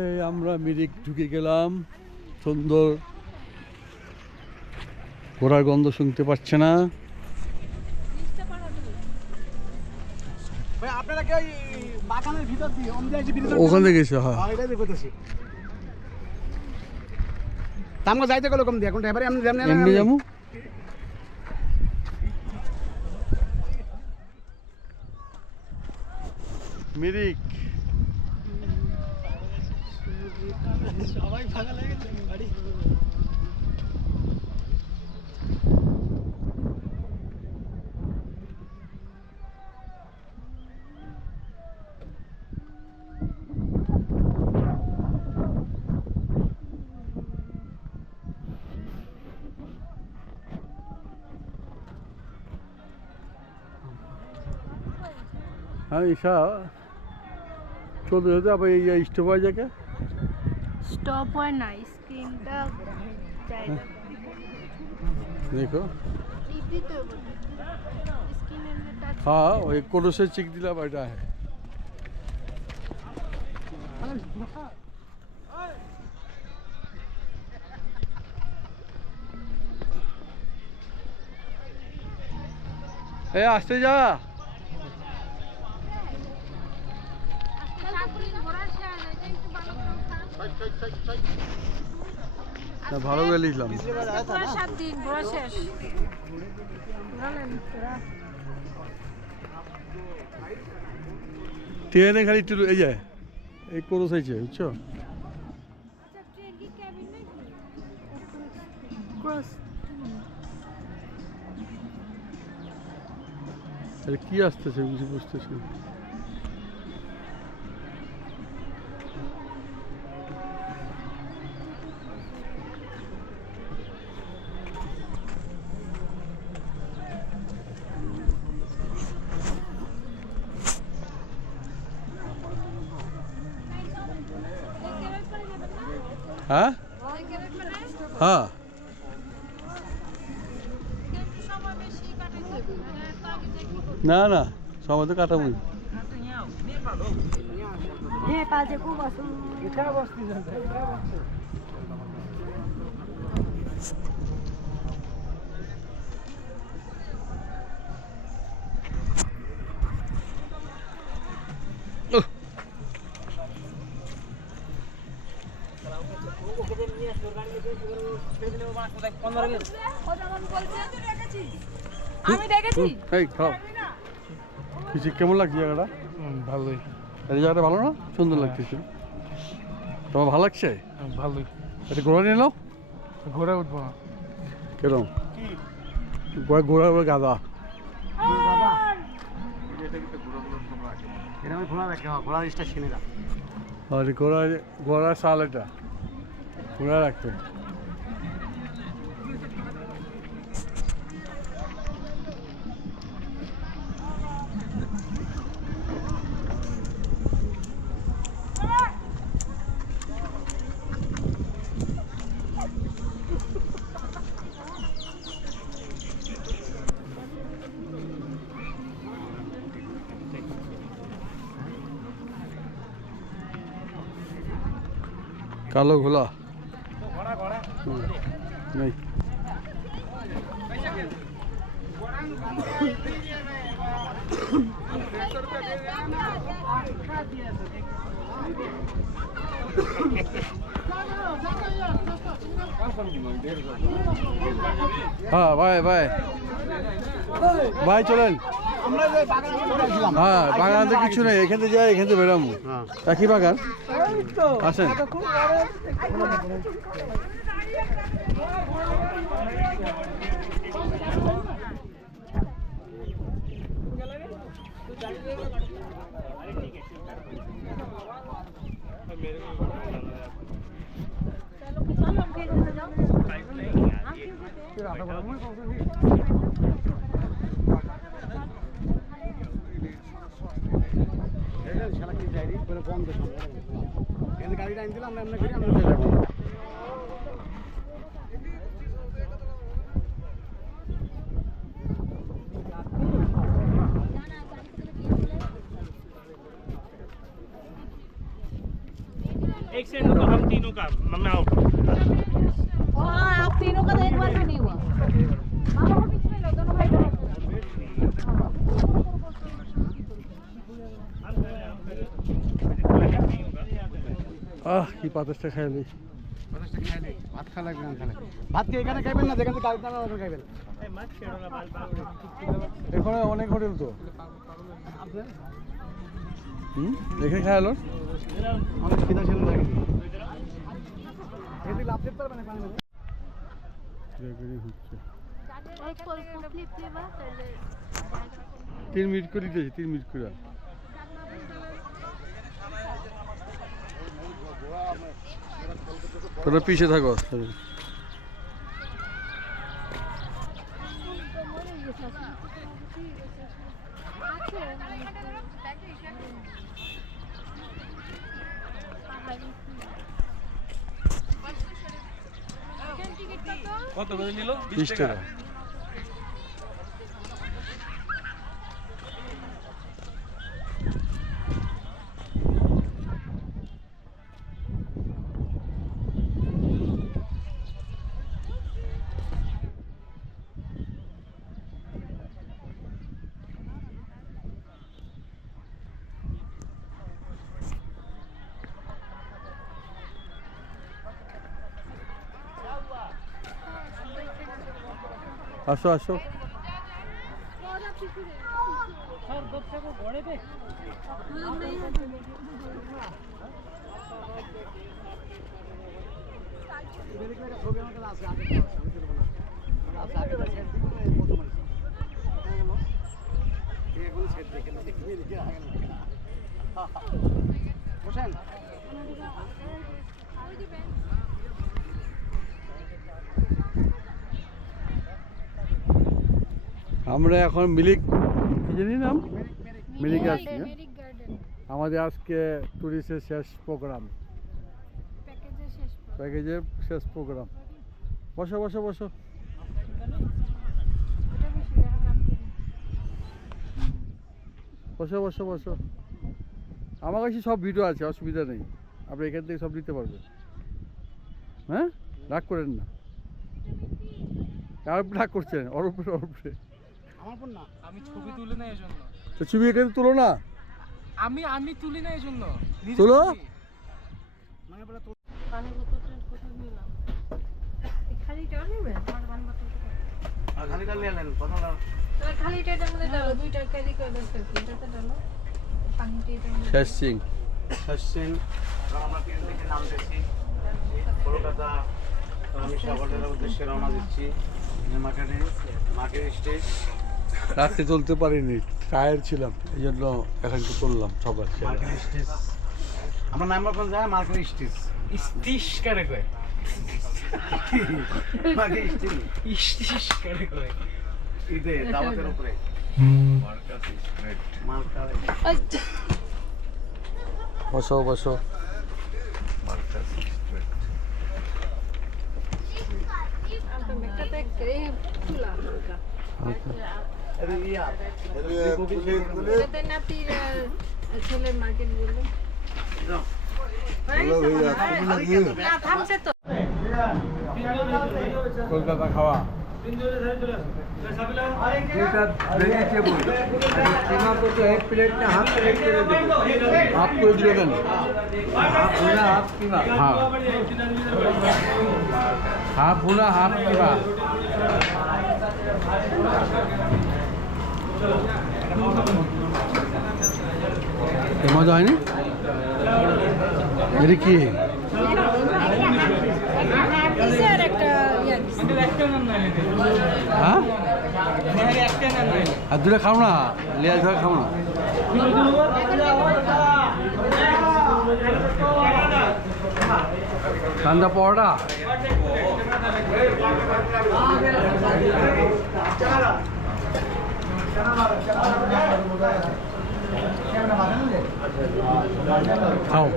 এই আমরা মিরিক ঢুকে গেলাম। সুন্দর ঘোড়ার গন্ধ শুনতে পাচ্ছে না। আপনারা কি বাগানের ভিতর দিয়ে ওখানে গেছে। হ্যাঁ, এটাই দেখতেছি। তামগো যাইতে গেল কম দিয়ে এখন এবারে আমি এমনি যাবো। মিরিক সবাই ভাগা লাগে গাড়ি। हाँ ईशा चलते चलते अब ये स्टॉप आ जाके स्टॉप হয় না স্ক্রিনটা জায়গা देखो। টিপি তো স্ক্রিনের টাচ हाँ वो एक कोडो से चिक दिला बैठा है। ए आस्ते जा। না ভালো করে লিখলাম। 7 দিন ঘোরা শেষ ট্রেনে খালি একটু এই যায় এই কোরো সাইছে বুঝছো। আচ্ছা ট্রেন কি ক্যাবিন নাকি ক্রস আরে কি আসতেছে কিছু বুঝতেছি না। হ্যাঁ হ্যাঁ না না সময় তো কাটাবই। नेपालचे खूप असं इथे बसती जाते আমি দেখেছি এই খাও কিছু কেমন লাগছে জায়গাটা? ভালোই এই জায়গাটা ভালো না? সুন্দর লাগতেছে। তোমার ভালো লাগছে? ভালোই। এটা ঘোড়া নিয়ে নাও। ঘোড়া উঠবো না কেরম ঘোড়া ঘোড়া গাদা এরকম ঘোড়া রাখে ঘোড়ার স্টেশনে যা আর ঘোড়ার শাল এটা ঘোড়া রাখতে। কালো ঘোলা নেই। হ্যাঁ ভাই ভাই ভাই চলেন। হ্যাঁ বাগানে কিছু নেই, এখান থেকে যাই এখান থেকে বেরাবো। একই বাগান আসেন। গাড়িটা আনি দিলাম আমরা করি আমরা যাবো। एक सेकंड तो हम तीनों का मैं आउट हाँ आप तीनों का तो एक बार में नहीं हुआ मामा को बीच में लो दोनों भाई दोनों কি বাতাসটা খাইলি বাতাসটা খেয়ে নে, ভাত খা লাগবে না খালে। ভাত কি এখানে খাইবেন না যেখানে গাড়িতে না ওখানে খাইবেন? मत छेड़ो ना बाल बाल এখানে অনেক হোটেল তো এখানে খাইলো অনেক খিদা ছিল লাগে এদিকে লাভ দিতে পারবে না পানি মধ্যে? হচ্ছে एक फुल फ्लिप लेवा তাহলে 3 মিনিট করে দিয়েছি 3 মিনিট করে তোরা পিছে থাকো কত করে নিল 20 টাকা আসো আসো বসেন আমরা এখন মিলিক কি জানি নাম মিলিক আসছি হ্যাঁ? মেরিক গার্ডেন আমাদের আজকে ট্যুরিস্টের শেষ প্রোগ্রাম প্যাকেজের শেষ প্যাকেজের শেষ প্রোগ্রাম বসো বসো বসো এটা বেশি রাখলাম বসো বসো বসো আমার কাছে সব ভিডিও আছে অসুবিধা নেই আপনি এখান থেকে সব নিতে পারবেন হ্যাঁ রাগ করেন না কার উপরে রাগ করছেন ওর উপরে ওর উপরে আমার বোন না আমি ছবি তুলি না এজন্য তো ছবি এখানে তুলো না আমি তুলি না এজন্য তুলো মানে বলে তো পানি বোতলটা কোথায় নিলাম এই খালিটা নেবে আমার পানি বোতলটা খালি ডাল নিয়ে নেন প্রথম তাহলে খালিটা এটার মধ্যে ডালো দুইটা ক্যারি করে দাও এটাতে ডালো পানিটা এটার মধ্যে শেষ সিং সশ্বিন আমরা ট্রেন থেকে নামতেছি কলকাতা আমি সাগরের উদ্দেশ্যে রওনা দিচ্ছি মার্কেট স্টেজ রাত্রে চলতে পারিনি টায়ার ছিলাম এই জন্য এখন একটু করলাম সবার মার্কেট স্টেজ আমরা নাম্বার কোন যায় মার্কেট স্টেজ স্টিশ করে কয় মার্কেট স্টেজ স্টিশ করে কয় ইতে দাওয়াতের উপরে মার্কা বসো বসো আমরা মেকটা করে তুলা এটাতে নাতির ছেলের মার্কেট বললো না থামছে তো কলকাতা খাওয়া एक प्लेट में हाफ प्लेट हाफ को दिए दें हाफ भुना हाफ कीमा हाँ हाफ भुना हाफ कीमा मजा है नी मेरी की কিসের একটা হ্যাঁ আর দুটো খাও না লেয়া ধরে খাও না কান্দা পরোটা খাও